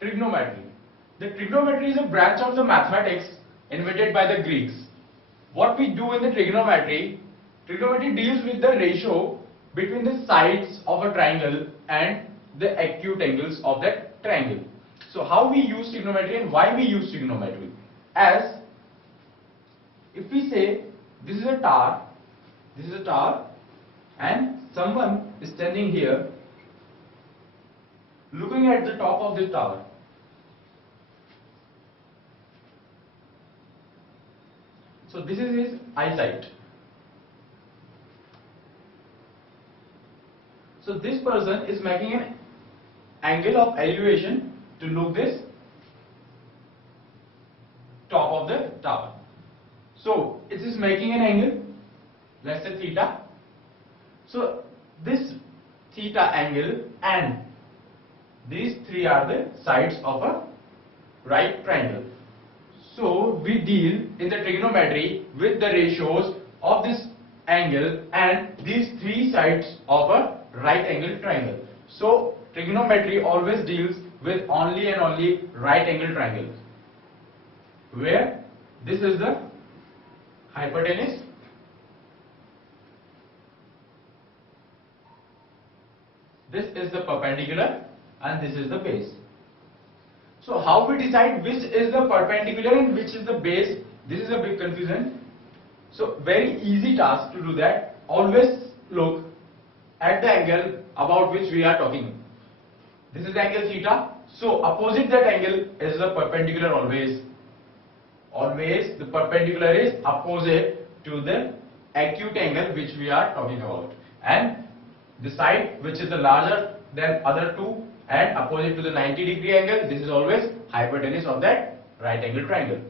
Trigonometry. The trigonometry is a branch of the mathematics invented by the Greeks. What we do in the trigonometry deals with the ratio between the sides of a triangle and the acute angles of that triangle. So how we use trigonometry and why we use trigonometry? As if we say this is a tower, and someone is standing here looking at the top of this tower. So this is his eyesight. So this person is making an angle of elevation to look this top of the tower. So it is making an angle, let's say theta. So this theta angle and these three are the sides of a right triangle. So we deal in the trigonometry with the ratios of this angle and these three sides of a right angle triangle. So trigonometry always deals with only and only right angle triangles, where this is the hypotenuse, this is the perpendicular, and this is the base. So how we decide which is the perpendicular and which is the base? This is a big confusion. So very easy task to do that. Always look at the angle about which we are talking. This is the angle theta. So opposite that angle is the perpendicular always. Always the perpendicular is opposite to the acute angle which we are talking about. And the side which is the larger than other two and opposite to the 90-degree angle, this is always hypotenuse of that right angle triangle.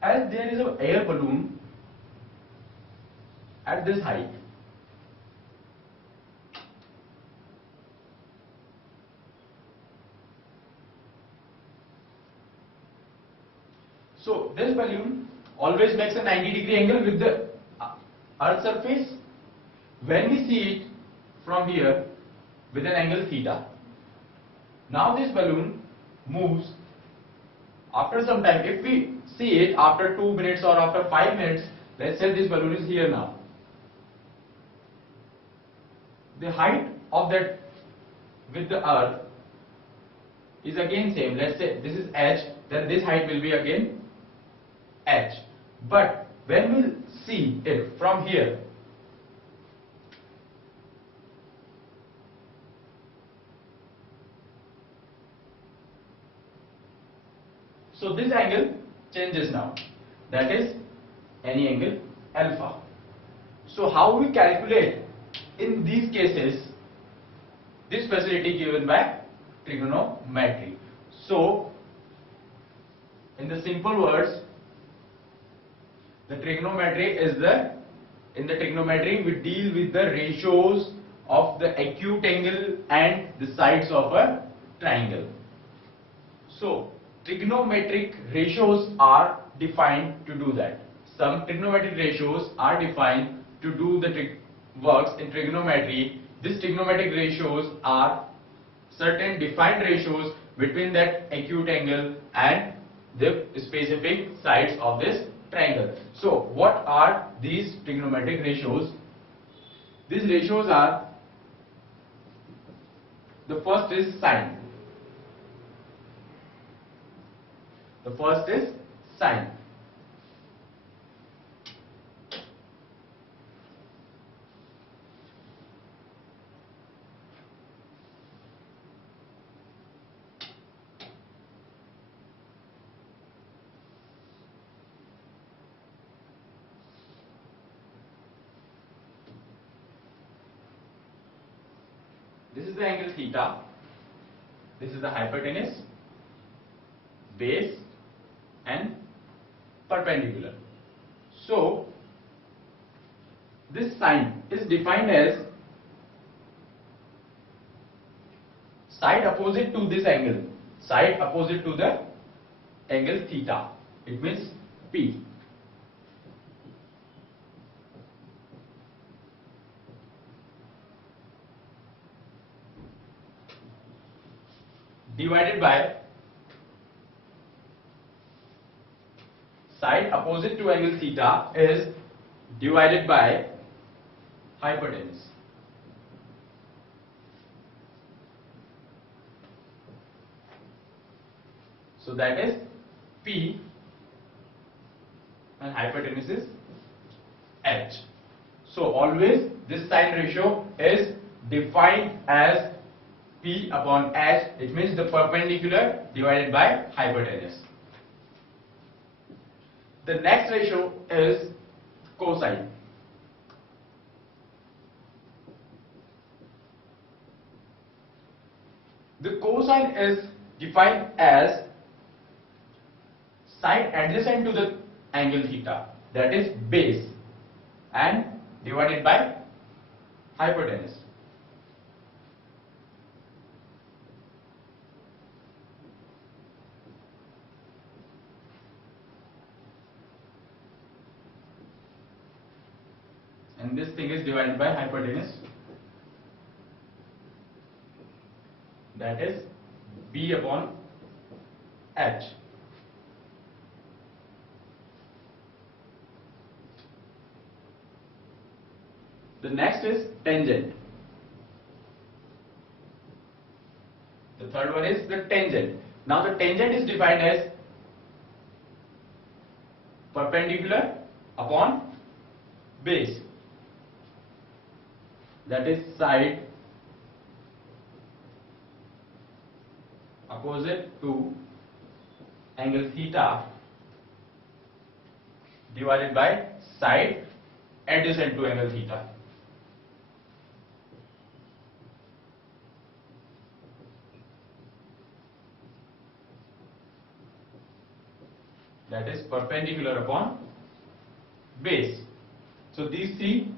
As there is an air balloon at this height, so this balloon always makes a 90-degree angle with the earth surface. When we see it from here with an angle theta, now this balloon moves. After some time, if we see it after 2 minutes or after 5 minutes, let's say this balloon is here now. The height of that with the earth is again same. Let's say this is h, then this height will be again h. But when we see it from here, so this angle changes now. That is any angle alpha. So how we calculate in these cases? This facility given by trigonometry. So in the simple words, the trigonometry is in the trigonometry we deal with the ratios of the acute angle and the sides of a triangle. So trigonometric ratios are defined to do that. Some trigonometric ratios are defined to do the works in trigonometry. These trigonometric ratios are certain defined ratios between that acute angle and the specific sides of this triangle. So what are these trigonometric ratios? These ratios are, the first is sine. The first is sine. This is the angle theta. This is the hypotenuse, base, and perpendicular. So this sine is defined as side opposite to this angle, side opposite to the angle theta. It means P. Divided by side opposite to angle theta is divided by hypotenuse. So that is P and hypotenuse is H. So always this sine ratio is defined as P upon H. It means the perpendicular divided by hypotenuse. The next ratio is cosine. The cosine is defined as side adjacent to the angle theta, that is base, and divided by hypotenuse. And this thing is divided by hypotenuse, that is B upon H. The next is tangent. The third one is the tangent. Now the tangent is defined as perpendicular upon base, that is side opposite to angle theta divided by side adjacent to angle theta. That is perpendicular upon base. So these three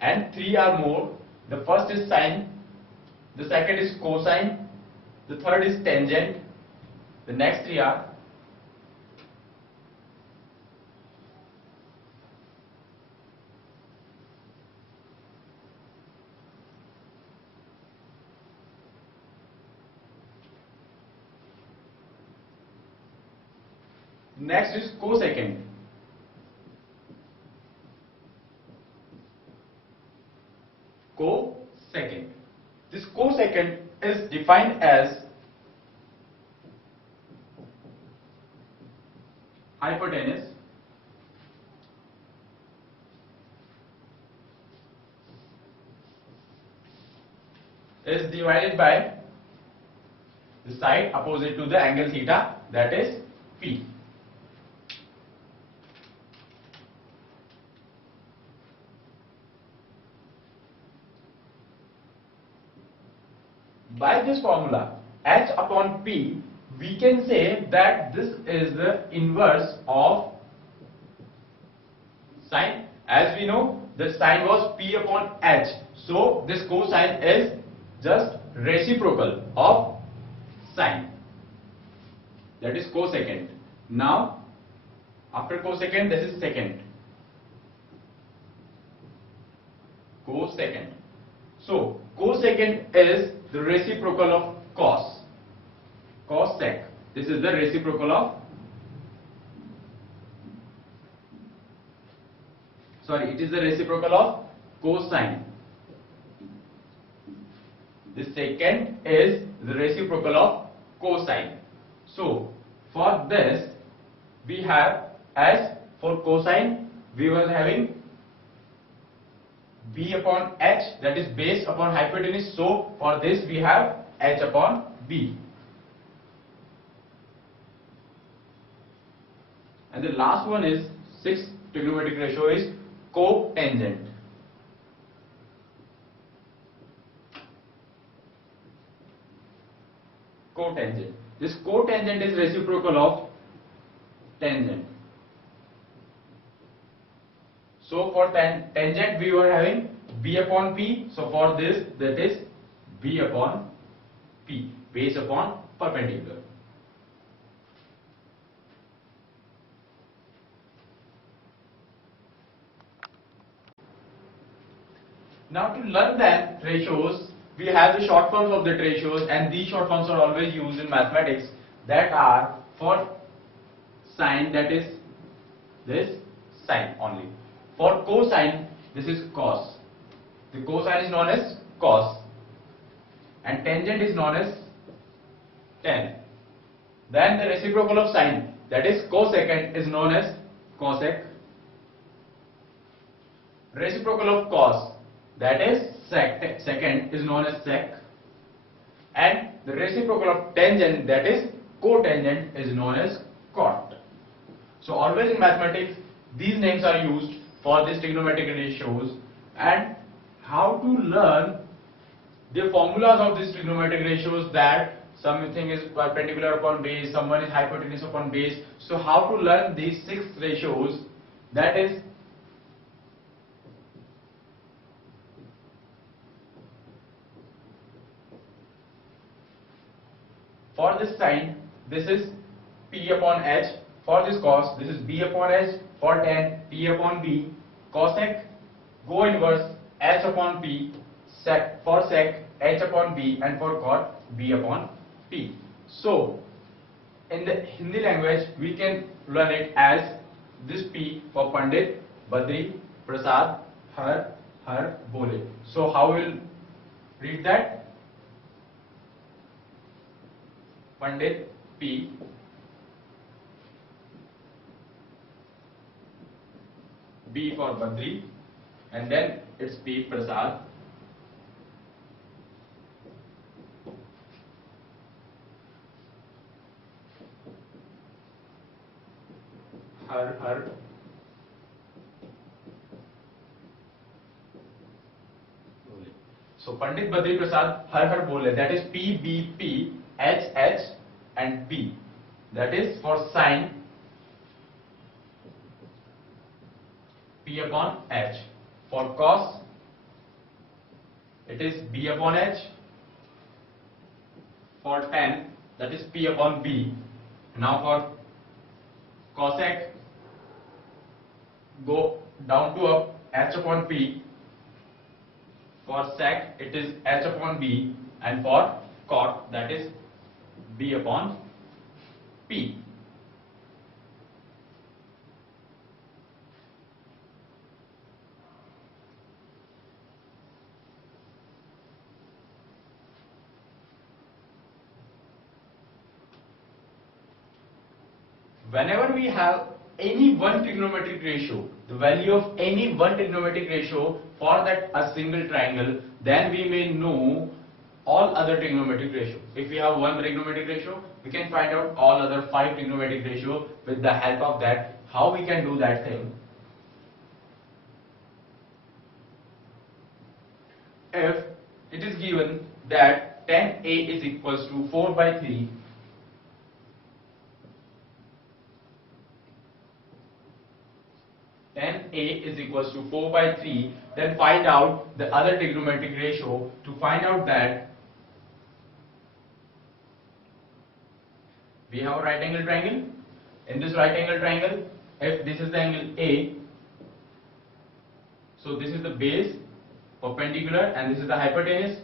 and three are more. The first is sine, the second is cosine, the third is tangent, the next three are next is cosecant. Cosecant. This cosecant is defined as hypotenuse is divided by the side opposite to the angle theta, that is P. By this formula H upon P, we can say that this is the inverse of sine. As we know, the sine was P upon H, so this cosine is just reciprocal of sine, that is cosecant. Now after cosecant, this is secant, cosecant. So cosecant is the reciprocal of cos, cosec. This is the reciprocal of, it is the reciprocal of cosine. The secant is the reciprocal of cosine. So for this we have, as for cosine we were having B upon H, that is base upon hypotenuse. So for this we have H upon B. And the last one is sixth trigonometric ratio is cotangent. Cotangent. This cotangent is reciprocal of tangent. So for tangent we were having B upon P. So for this, that is B upon P, base upon perpendicular. Now to learn that ratios, we have the short forms of the ratios, and these short forms are always used in mathematics, that are for sine, that is this sine only. For cosine, this is cos. The cosine is known as cos, and tangent is known as tan. Then the reciprocal of sine, that is cosecant, is known as cosec. Reciprocal of cos, that is secant, is known as sec. And the reciprocal of tangent, that is cotangent, is known as cot. So always in mathematics, these names are used for these trigonometric ratios. And how to learn the formulas of these trigonometric ratios, that something is perpendicular upon base, someone is hypotenuse upon base. So how to learn these 6 ratios, that is for this sine, this is P upon H. For this cos, this is B upon H. For tan, P upon B. Cosec, go inverse H upon P. For sec, H upon B. And for cot, B upon P. So in the Hindi language, we can learn it as this P for Pandit, Badri, Prasad, Har, Bole. So how we will read that? Pandit, P, B for Badri, and then it's P, Prasad, Har, so Pandit, Badri, Prasad, Har, Bole, that is P, B, P, H, H and B, that is for sine, P upon H. For cos, it is B upon H. For tan, that is P upon B. Now for cosec, go down to up, H upon P. For sec, it is H upon B. And for cot, that is B upon P. Whenever we have any one trigonometric ratio, the value of any one trigonometric ratio for that a single triangle, then we may know all other trigonometric ratio. If we have one trigonometric ratio, we can find out all other 5 trigonometric ratio with the help of that. How we can do that thing? If it is given that tan A is equals to 4 by 3, tan A is equals to 4 by 3, then find out the other trigonometric ratio. To find out that, we have a right angle triangle. In this right angle triangle, if this is the angle A, so this is the base, perpendicular, and this is the hypotenuse.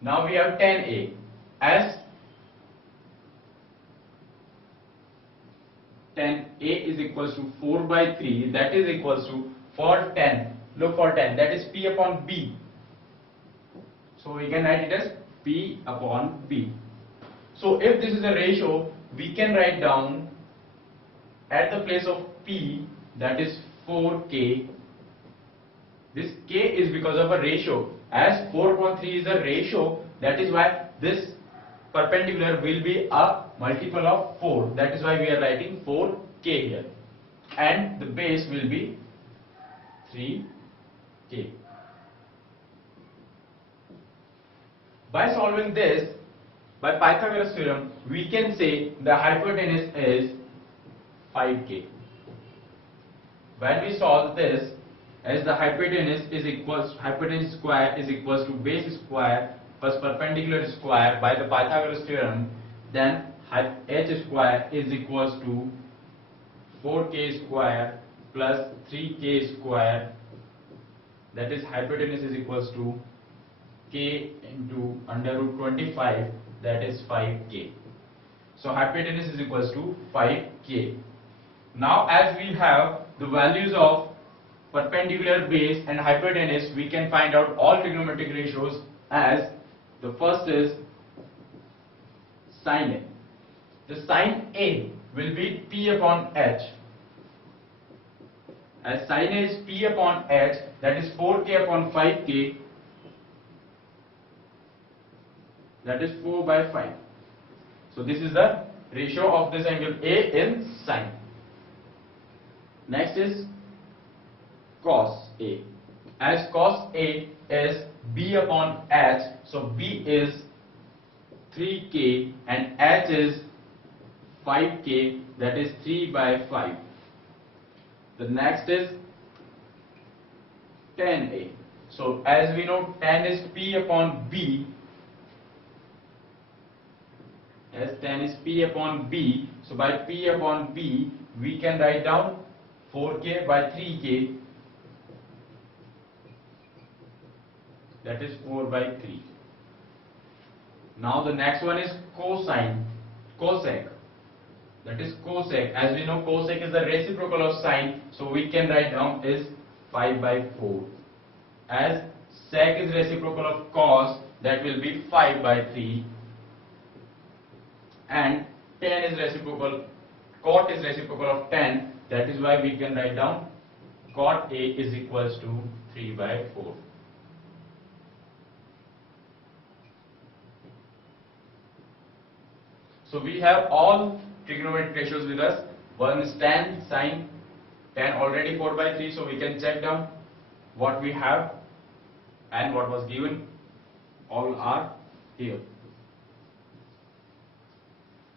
Now we have tan A as tan A is equals to 4 by 3, that is equals to, for tan, look for tan, that is P upon B. So we can write it as P upon B. So if this is a ratio, we can write down at the place of P, that is 4K. This K is because of a ratio. As 4.3 is a ratio, that is why this perpendicular will be a multiple of 4. That is why we are writing 4K here. And the base will be 3K. By solving this, by Pythagoras theorem, we can say the hypotenuse is 5K. When we solve this, as the hypotenuse square is equals to base square plus perpendicular square by the Pythagoras theorem, then h square is equals to 4K square plus 3K square that is hypotenuse is equals to k into under root 25, that is 5k. So hypotenuse is equals to 5k. Now as we have the values of perpendicular base and hypotenuse, we can find out all trigonometric ratios. As the first is sin A. The sin A will be P upon H. As sin A is P upon H, that is 4k upon 5k, that is 4 by 5. So this is the ratio of this angle A in sin. Next is cos A. As cos A is B upon H, so B is 3k and H is 5k, that is 3 by 5. The next is tan A. So as we know, tan is P upon B. As tan is P upon B, so by P upon B we can write down 4k by 3k, that is 4 by 3. Now the next one is cosec. That is cosec. As we know, cosec is the reciprocal of sine, so we can write down is 5 by 4. As sec is reciprocal of cos, that will be 5 by 3. And tan is reciprocal, cot is reciprocal of tan, that is why we can write down cot A is equals to 3 by 4. So we have all trigonometric ratios with us. One is tan, sine, tan already 4 by 3, so we can check down what we have and what was given. All are here.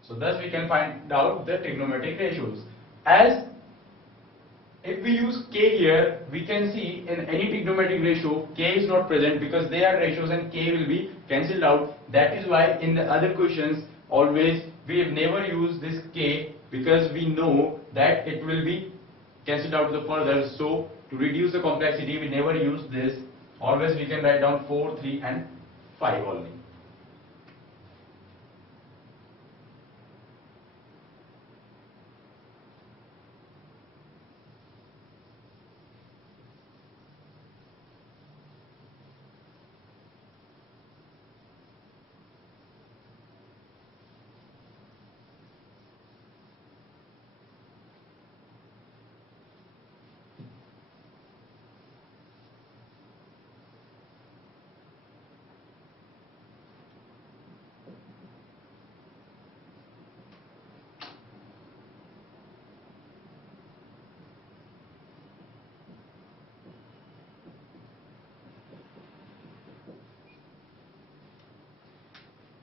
So thus we can find out the trigonometric ratios. As if we use k here, we can see in any trigonometric ratio k is not present because they are ratios and k will be cancelled out. That is why in the other questions always we have never used this k, because we know that it will be cancelled out the further. So to reduce the complexity we never use this. Always we can write down 4, 3 and 5 only.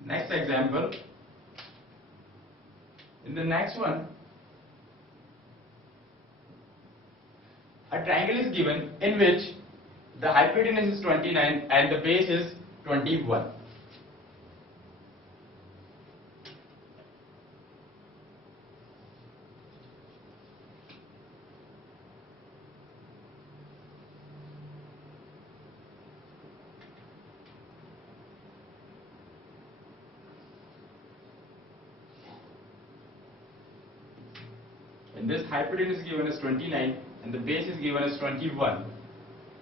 Next example. In the next one, a triangle is given in which the hypotenuse is 29 and the base is 21. And this hypotenuse is given as 29 and the base is given as 21.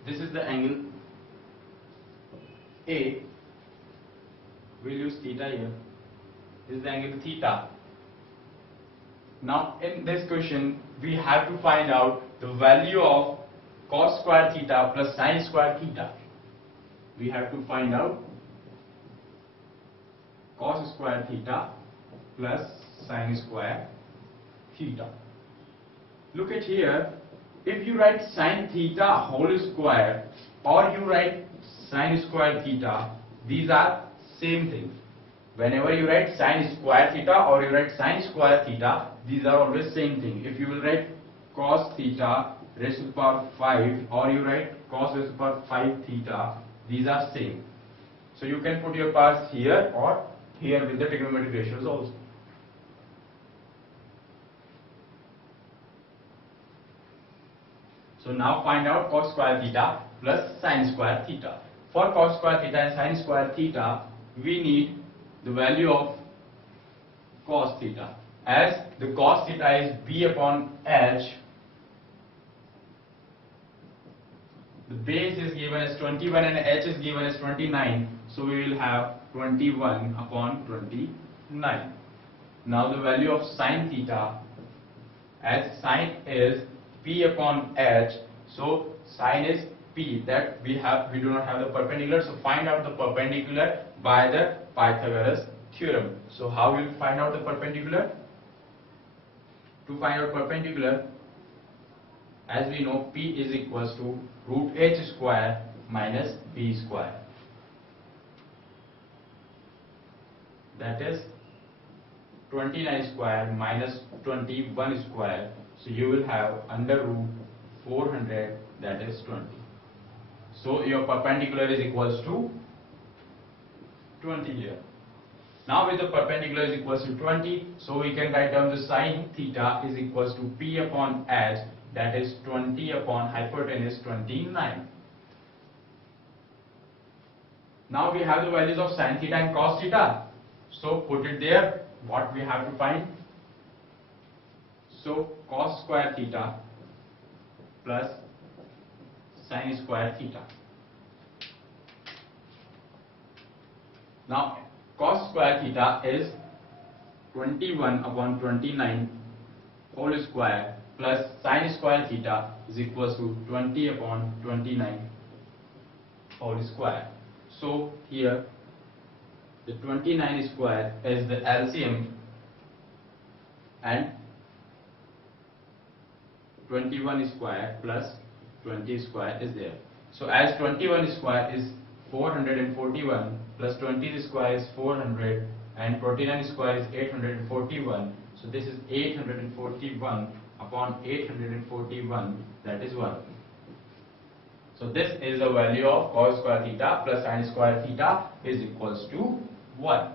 This is the angle A. We'll use theta here. This is the angle theta. Now in this question we have to find out the value of cos square theta plus sin square theta. We have to find out cos square theta plus sin square theta. Look at here, if you write sin theta whole square or you write sin square theta, these are same thing. Whenever you write sin square theta or you write sin square theta, these are always same thing. If you will write cos theta raised to the power 5 or you write cos raised to the power 5 theta, these are same. So you can put your powers here or here with the trigonometric ratios also. So now find out cos square theta. plus sine square theta. For cos square theta and sine square theta, we need the value of cos theta. As the cos theta is b upon h, the base is given as 21 and h is given as 29, so we will have 21 upon 29. Now the value of sine theta, as sine is p upon h, so sine is p, that we do not have the perpendicular, so find out the perpendicular by the Pythagoras theorem. So how will we find out the perpendicular? To find out perpendicular, as we know, p is equals to root h square minus b square, that is 29 square minus 21 square, so you will have under root 400, that is 20. So your perpendicular is equals to 20 here. Now with the perpendicular is equals to 20, so we can write down the sine theta is equals to p upon h, that is 20 upon hypotenuse 29. Now we have the values of sine theta and cos theta, so put it there. What we have to find? So cos square theta plus sine square theta. Now cos square theta is 21 upon 29 whole square plus sine square theta is equals to 20 upon 29 whole square. So here the 29 square is the LCM and 21 square plus 20 square is there. So as 21 square is 441 plus 20 square is 400 and 49 square is 841. So this is 841 upon 841, that is 1. So this is the value of cos square theta plus sine square theta is equals to 1.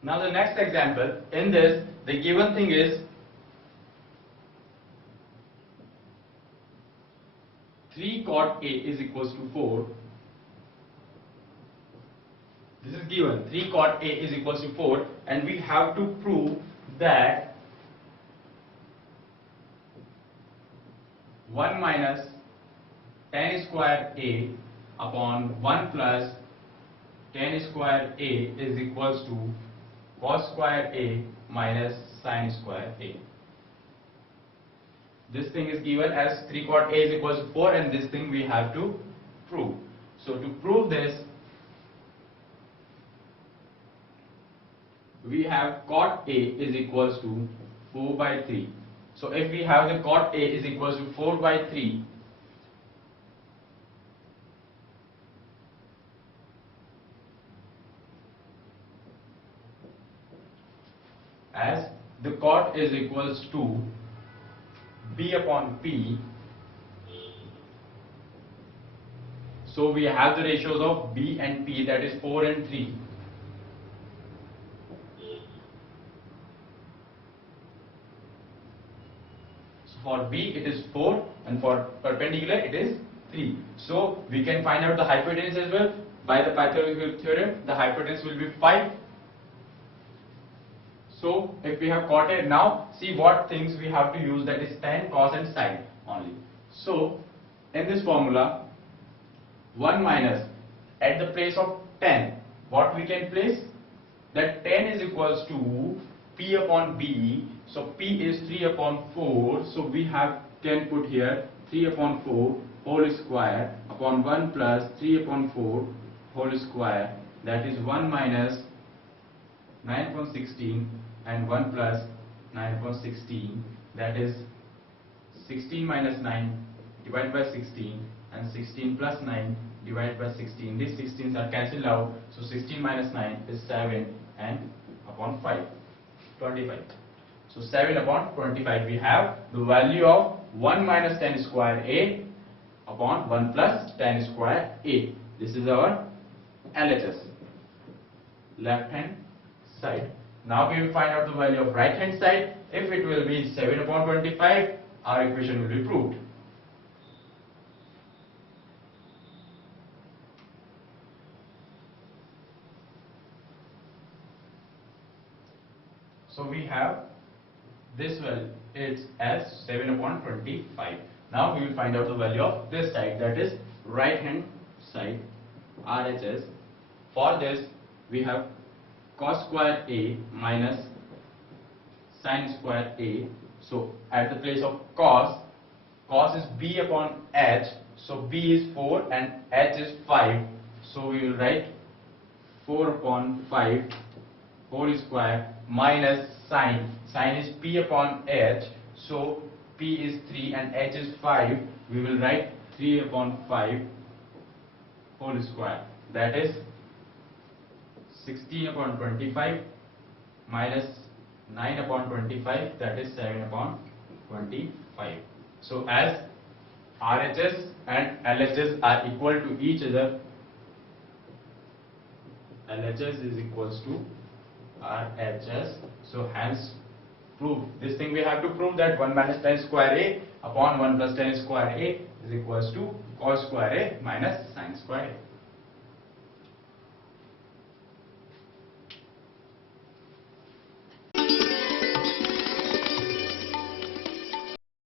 Now the next example, in this the given thing is 3 cot A is equals to 4. This is given, 3 cot A is equals to 4, and we have to prove that 1 minus tan square A upon 1 plus tan square A is equals to cos square A minus sine square A. This thing is given as 3 cot A is equals to 4, and this thing we have to prove. So to prove this, we have cot A is equals to 4 by 3. So if we have the cot A is equals to 4 by 3, as the cot is equals to B upon P, so we have the ratios of B and P, that is 4 and 3. So for B it is 4 and for perpendicular it is 3. So we can find out the hypotenuse as well. By the Pythagorean theorem, the hypotenuse will be 5. So if we have cot A, now see what things we have to use, that is tan, cos and sine only. So in this formula, 1 minus, at the place of tan, what we can place? That tan is equals to P upon B, so P is 3 upon 4, so we can put here 3 upon 4 whole square upon 1 plus 3 upon 4 whole square, that is 1 minus 9 upon 16 and 1 plus 9 upon 16, that is 16 minus 9 divided by 16 and 16 plus 9 divided by 16. These 16s are cancelled out, so 16 minus 9 is 7 and upon 5, 25. So 7 upon 25 we have the value of 1 minus tan square A upon 1 plus tan square A. This is our LHS, left hand side. Now we will find out the value of right hand side. If it will be 7 upon 25, our equation will be proved. So we have this value, it's as 7 upon 25. Now we will find out the value of this side, that is right hand side, RHS. For this we have cos square A minus sin square A. So at the place of cos is B upon H. So B is 4 and H is 5. So we will write 4 upon 5 whole square minus sin is P upon H. So P is 3 and H is 5. We will write 3 upon 5 whole square, that is 16 upon 25 minus 9 upon 25, that is 7 upon 25. So as RHS and LHS are equal to each other, LHS is equals to RHS. So hence prove this thing, we have to prove that 1 minus tan square A upon 1 plus tan square A is equals to cos square A minus sin square A.